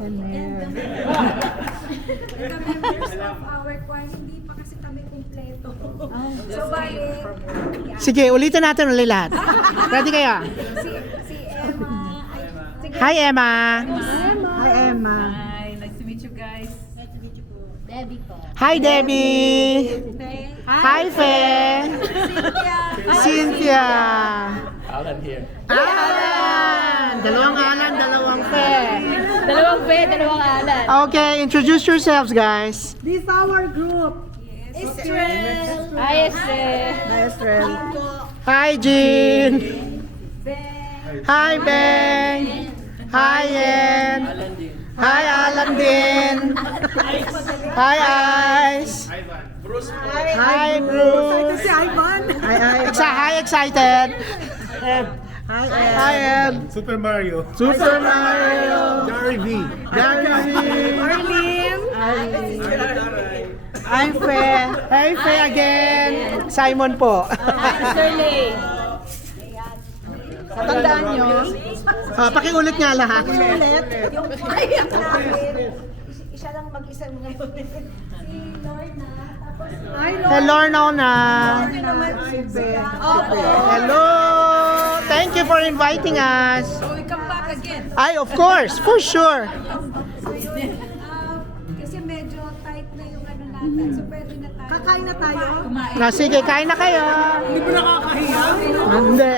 And the members of our choir, hindi pa kasi kami kumpleto. So, bali, Sige, ulitin natin ulit lahat. Ready kayo? si Emma, sige, Hi, Emma. Hi, Emma. Hi, nice to meet you guys. Debbie po. Hi, Debbie. Hi, Fe. Cynthia. Alan here. Alan. Dalawang Alan, dalawang Fe. Dalawang Fe, dalawang Alan. Okay, introduce yourselves, guys. This our group. Israel. Hi, Esther. Israel. Hi, Jean. Hi, Beng. Hi, Yen. Hi, Alan din. Hi, Ice. Hi, Bruce. Si Ivan. Hi, excited. Hi, Ed. Super Mario. Super Mario. Gary V. Gary V. Arlene. I'm Fe. Hi, Fe again. Simon po. Shirley. Tandaan nyo. Pakiulit nga lahat. Yung payak namin. Isa lang mag-isa ngayon. Si Lorna. Tapos, hi, Hello, Lorna. naman si Bea. Hello. Thank you for inviting us. So we come back again. Ay, of course, for sure. Kasi medyo tight na yung ano natin. So, pwede na tayo. Kakain na tayo? Sige, kain na kayo. Hindi mo nakakahiya? Hindi.